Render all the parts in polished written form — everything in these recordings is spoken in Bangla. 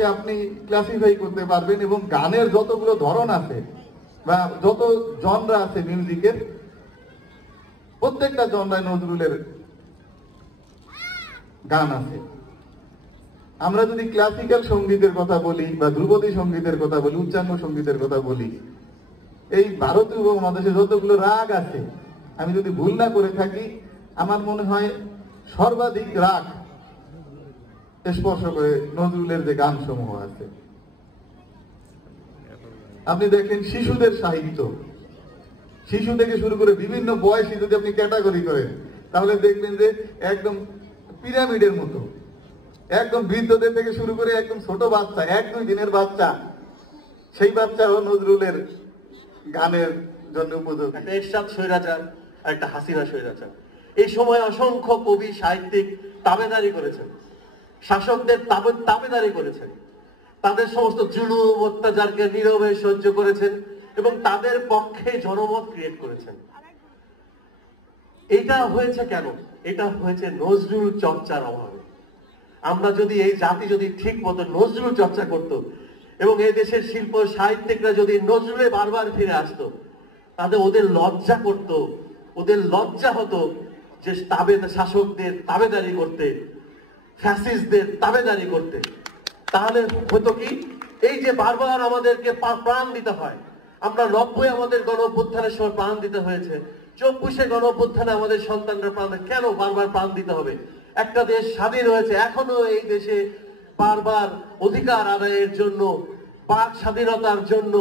গানকে আপনি ক্লাসিফাই করতে পারবেন, এবং গানের যতগুলো ধরন আছে বা যত জনরা আছে মিউজিকের, প্রত্যেকটা জনরায় নজরুলের গান আছে। আমরা যদি ক্লাসিক্যাল সঙ্গীতের কথা বলি বা ধ্রুপদী সঙ্গীতের কথা বলি, উচ্চাঙ্গ সঙ্গীতের কথা বলি, এই ভারতীয় উপমহাদেশে যতগুলো রাগ আছে, আমি যদি ভুল না করে থাকি, আমার মনে হয় সর্বাধিক রাগ স্পর্শ করে নজরুলের যে গান সমূহ আছে। আপনি দেখেন শিশুদের সাহিত্য, শিশু থেকে শুরু করে বিভিন্ন বয়সী যদি আপনি ক্যাটাগরি করেন, তাহলে দেখবেন যে একদম পিরামিডের মতো, একদম বৃদ্ধদের থেকে শুরু করে একদম ছোট বাচ্চা, 1-2 দিনের বাচ্চা, সেই বাচ্চাও নজরুলের গানের জন্য উপযোগী। একটা এরশাদ স্বৈরাচার আর একটা হাসিনা স্বৈরাচার। এই সময় অসংখ্য কবি সাহিত্যিক তাবেদারি করেছেন, শাসকদের তাবেদারি করেছেন, তাদের সমস্ত জুলুম অত্যাচারকে নীরবে সহ্য করেছেন এবং তাদের পক্ষে জনমত ক্রিয়েট করেছেন। এটা হয়েছে কেন? এটা হয়েছে নজরুল চর্চার অভাবে। আমরা যদি, এই জাতি যদি ঠিক মতো নজরুল চর্চা করত এবং এই দেশের শিল্প সাহিত্যিকরা যদি নজরুলে বারবার ফিরে আসতো, তাদের ওদের লজ্জা করত, ওদের লজ্জা হতো যে শাসকদের তাবেদারি করতে, ফ্যাসিস্টদের তাবেদারি করতে। তাহলে হতো কি, এই যে বারবার আমাদেরকে প্রাণ দিতে হয়, আমরা 90 আমাদের গণ-অভ্যুত্থানের সময় প্রাণ দিতে হয়েছে, 24 গণ-অভ্যুত্থানে আমাদের সন্তানরা প্রাণ, কেন বারবার প্রাণ দিতে হবে? একটা দেশ স্বাধীন হয়েছে, এখনো এই দেশে বারবার অধিকার আদায়ের জন্য, বাক স্বাধীনতার জন্য,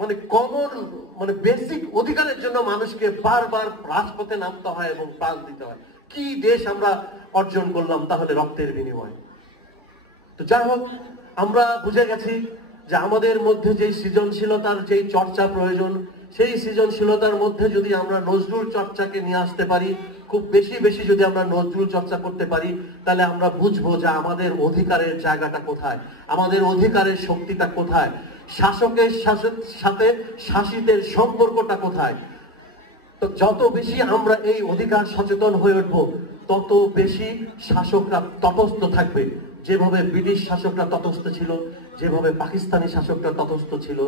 মানে কমন, মানে বেসিক অধিকারের জন্য মানুষকে বারবার রাজপথে নামতে হয় এবং প্রাণ দিতে হয়। কি দেশ আমরা অর্জন করলাম তাহলে রক্তের বিনিময়ে? তো যাই হোক, আমরা বুঝে গেছি যে আমাদের মধ্যে যে সৃজনশীলতার যেই চর্চা প্রয়োজন, সেই সৃজনশীলতার মধ্যে যদি আমরা নজরুল চর্চাকে নিয়ে আসতে পারি, খুব বেশি বেশি যদি আমরা নজরুল চর্চা করতে পারি, তাহলে আমরা বুঝবো যে আমাদের অধিকারের জায়গাটা কোথায়, আমাদের অধিকারের শক্তিটা কোথায়, শাসকের সাথে শাসিতের সম্পর্কটা কোথায়। তো যত বেশি আমরা এই অধিকার সচেতন হয়ে উঠবো, তত বেশি শাসকরা তটস্থ থাকবে। যেভাবে ব্রিটিশ শাসকরা তটস্থ ছিল, যেভাবে পাকিস্তানি শাসকরা তটস্থ ছিল,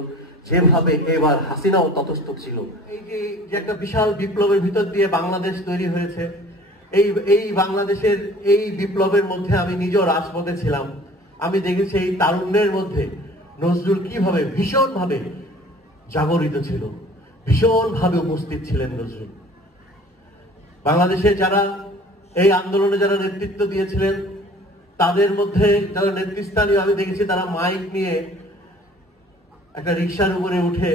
যেভাবে এবার হাসিনাও তটস্থ ছিল। এই যে একটা বিশাল বিপ্লবের ভিতর দিয়ে বাংলাদেশ তৈরি হয়েছে, এই বাংলাদেশের এই বিপ্লবের মধ্যে আমি নিজেও রাজপথে ছিলাম। আমি দেখেছি এই তারুণ্যের মধ্যে নজরুল কিভাবে ভীষণভাবে জাগরিত ছিল, ভীষণভাবে উপস্থিত ছিলেন নজরুল। বাংলাদেশে যারা এই আন্দোলনে যারা নেতৃত্ব দিয়েছিলেন, তাদের মধ্যে যারা নেতৃস্থানীয়, আমি দেখেছি তারা মাইক নিয়ে একটা রিক্সার উপরে উঠে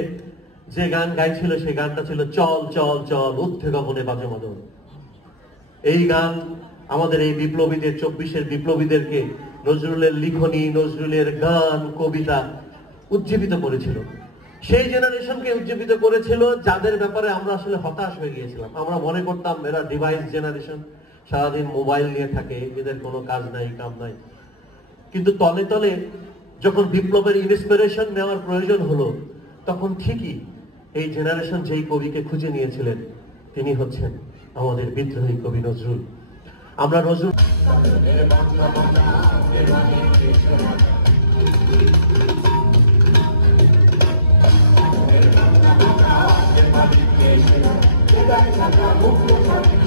যে গান গাইছিল, সেই গানটা ছিল চল চল চল ঊর্ধ্বে গগনে বাজে মদন। এই গান আমাদের এই বিপ্লবীদের, 24 বিপ্লবীদেরকে নজরুলের লিখনী, নজরুলের গান, কবিতা উজ্জীবিত করেছিল। সেই জেনারেশনকে উজ্জীবিত করেছিল যাদের ব্যাপারে আমরা আসলে হতাশ হয়ে গিয়েছিলাম। আমরা মনে করতাম এরা ডিভাইস জেনারেশন, সারাদিন মোবাইল নিয়ে থাকে, এদের কোনো কাজ নাই, কাম নাই। কিন্তু তলে তলে যখন বিপ্লবের ইন্সপিরেশন নেওয়ার প্রয়োজন হলো, তখন ঠিকই এই জেনারেশন যেই কবিকে খুঁজে নিয়েছিলেন, তিনি হচ্ছেন আমাদের বিদ্রোহী কবি নজরুল। আমরা নজরুল Thank you.